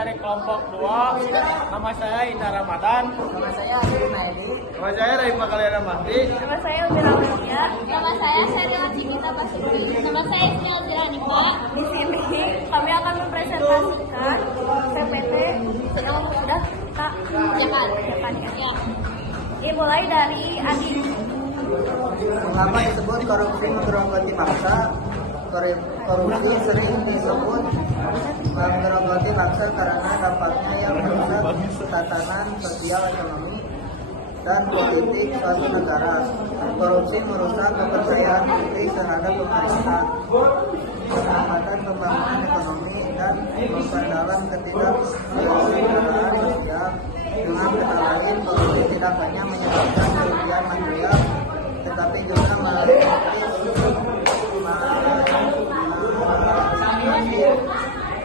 dari kelompok 2. Nama saya Indah Ramadan. Nama saya Adi Naedi. Nama saya Raifah Kaliana Mahdi. Nama saya Ubira Mulia. Nama saya Sheryl Cimita Pasuri. Nama saya Ismail Ziranipah. Di sini kami akan mempresentasikan PPT sudah Kak Japan ya. Dimulai dari Adi. Mengapa disebut korupsi menggerogoti bangsa? Korupsi sering disebut menggerogoti bangsa karena dampaknya yang merusak tatanan sosial, ekonomi, dan politik suatu negara. Korupsi merusak kepercayaan publik terhadap pemerintah, menambahkan pembangunan ekonomi, dan memperdalam ketidaksetaraan sosial. Dengan kata lain, korupsi tidak hanya menyebabkan kerugian material, tetapi juga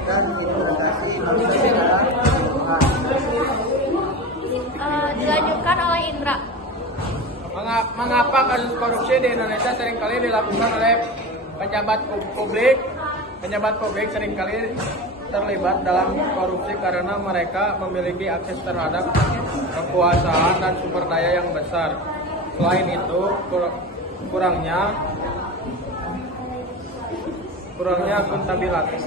dan degradasi bangsa secara keseluruhan. Dilanjutkan oleh Indra. Mengapa kasus korupsi di Indonesia seringkali dilakukan oleh pejabat publik? Pejabat publik seringkali terlibat dalam korupsi karena mereka memiliki akses terhadap kekuasaan dan sumber daya yang besar. Selain itu, kurangnya akuntabilitas,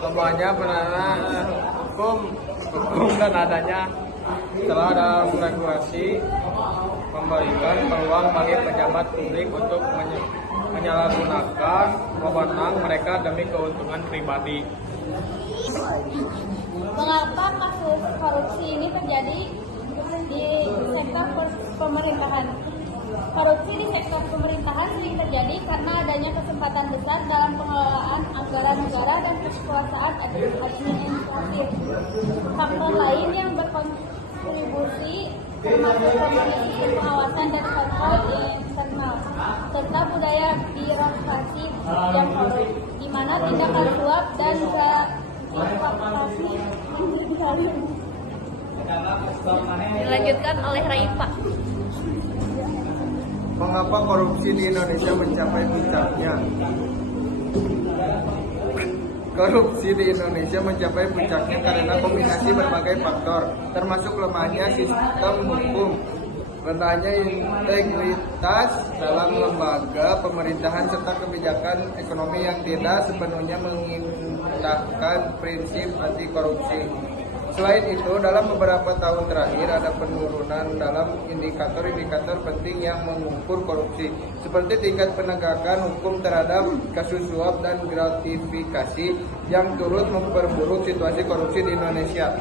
lemahnya penanganan hukum dan adanya celah dalam regulasi memberikan peluang bagi pejabat publik untuk menyalahgunakan wewenang mereka demi keuntungan pribadi. Mengapa kasus korupsi ini terjadi di sektor pemerintahan? Korupsi di sektor pemerintahan sering terjadi karena adanya kesempatan besar dalam pengelolaan anggaran negara dan kekuasaan administratif. Faktor lain yang berkontribusi termasuk komisi pengawasan dan kontrol internal, serta budaya birokrasi yang korup, di mana tindakan suap dan gratifikasi dilanjutkan oleh Raifah. Mengapa korupsi di Indonesia mencapai puncaknya? Korupsi di Indonesia mencapai puncaknya karena kombinasi berbagai faktor, termasuk lemahnya sistem hukum, rendahnya integritas dalam lembaga pemerintahan, serta kebijakan ekonomi yang tidak sepenuhnya mengindahkan prinsip anti korupsi. Selain itu, dalam beberapa tahun terakhir ada penurunan dalam indikator-indikator penting yang mengukur korupsi, seperti tingkat penegakan hukum terhadap kasus suap dan gratifikasi yang turut memperburuk situasi korupsi di Indonesia.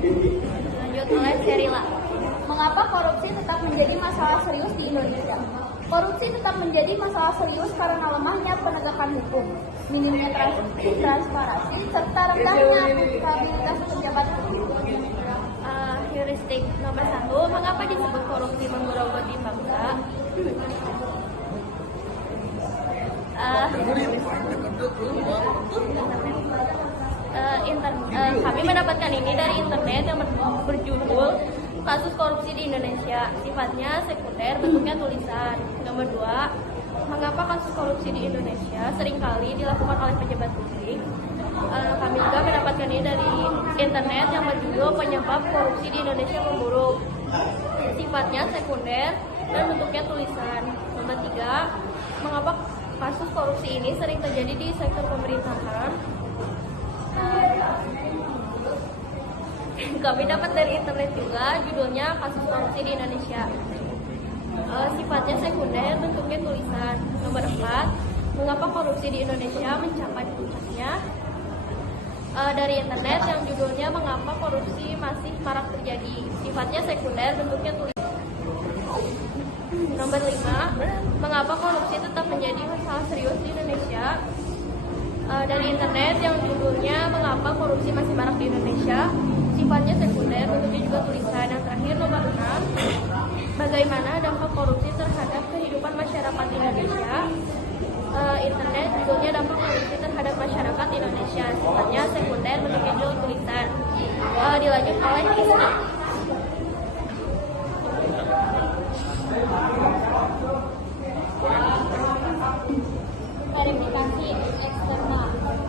Lanjut oleh Sheryla. Mengapa korupsi tetap menjadi masalah serius di Indonesia? Korupsi tetap menjadi masalah serius karena lemahnya penegakan hukum, minimnya transparansi, serta rendahnya akuntabilitas pejabat publik. Heuristik nomor 1, mengapa disebut korupsi menggerogoti bangsa? Kami mendapatkan ini dari internet yang berjudul Kasus Korupsi di Indonesia, sifatnya sekunder, bentuknya tulisan. Nomor 2, mengapa kasus korupsi di Indonesia seringkali dilakukan oleh pejabat publik? Kami juga mendapatkan ini dari internet yang berjudul Penyebab Korupsi di Indonesia Memburuk, sifatnya sekunder dan bentuknya tulisan. Nomor 3, mengapa kasus korupsi ini sering terjadi di sektor pemerintahan? Kami dapat dari internet juga, judulnya Kasus Korupsi di Indonesia, sifatnya sekunder, bentuknya tulisan. Nomor 4, mengapa korupsi di Indonesia mencapai puncaknya? Dari internet yang judulnya Mengapa Korupsi Masih Marak Terjadi, sifatnya sekunder, bentuknya tulisan. Nomor 5, mengapa korupsi tetap menjadi masalah serius di Indonesia? Dari internet yang judulnya Mengapa Korupsi Masih Marak di Indonesia, sifatnya sekunder, bentuknya juga tulisan. Yang terakhir nomor 6, bagaimana dampak korupsi terhadap kehidupan masyarakat Indonesia? Internet judulnya Dampak Korupsi Terhadap Masyarakat Indonesia, sifatnya sekunder, bentuknya juga tulisan. Dilanjut oleh Isna. Verifikasi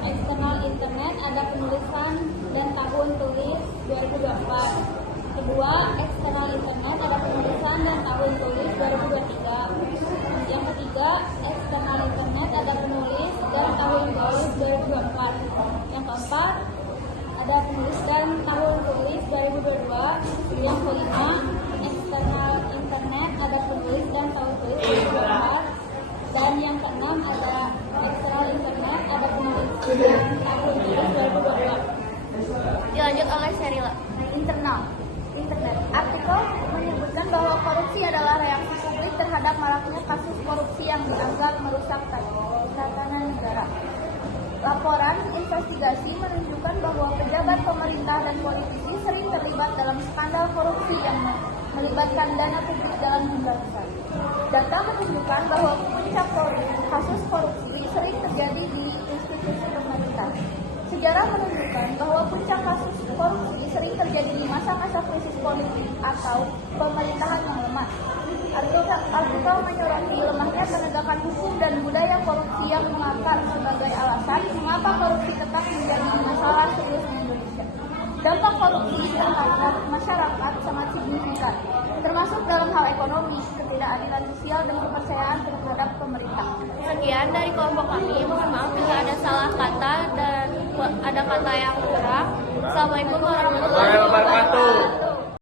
eksternal internal. ada penulisan dan tahun tulis 2024. Kedua, eksternal internet ada penulisan dan tahun tulis 2023. Yang ketiga, eksternal internet ada penulis dan tahun tulis 2024. Yang keempat, ada penulis dan tahun tulis 2022. Yang kelima, eksternal internet ada penulis dan tahun tulis 2024. Dan yang keenam, ada eksternal internet ada penulis dan tahun tulis 2022. Dilanjut oleh Sheryla. Internet. Artikel menyebutkan bahwa korupsi adalah reaksi publik terhadap maraknya kasus korupsi yang dianggap merusak tatanan negara. Laporan investigasi menunjukkan bahwa pejabat pemerintah dan politisi sering terlibat dalam skandal korupsi yang melibatkan dana publik dalam jumlah besar. Data menunjukkan bahwa puncak kasus korupsi sering terjadi di institusi pemerintah. Sejarah menunjukkan bahwa puncak kasus korupsi sering terjadi di masa-masa krisis politik atau pemerintahan yang lemah. Artikel menyoroti lemahnya penegakan hukum dan budaya korupsi yang mengakar sebagai alasan mengapa korupsi tetap menjadi masalah serius di Indonesia. Dampak korupsi terhadap masyarakat sangat signifikan, termasuk dalam hal ekonomi, ketidakadilan sosial, dan kepercayaan terhadap pemerintah. Sekian dari kelompok kami, mohon maaf jika ada salah kata dan ada kata yang kurang. Assalamualaikum warahmatullahi wabarakatuh.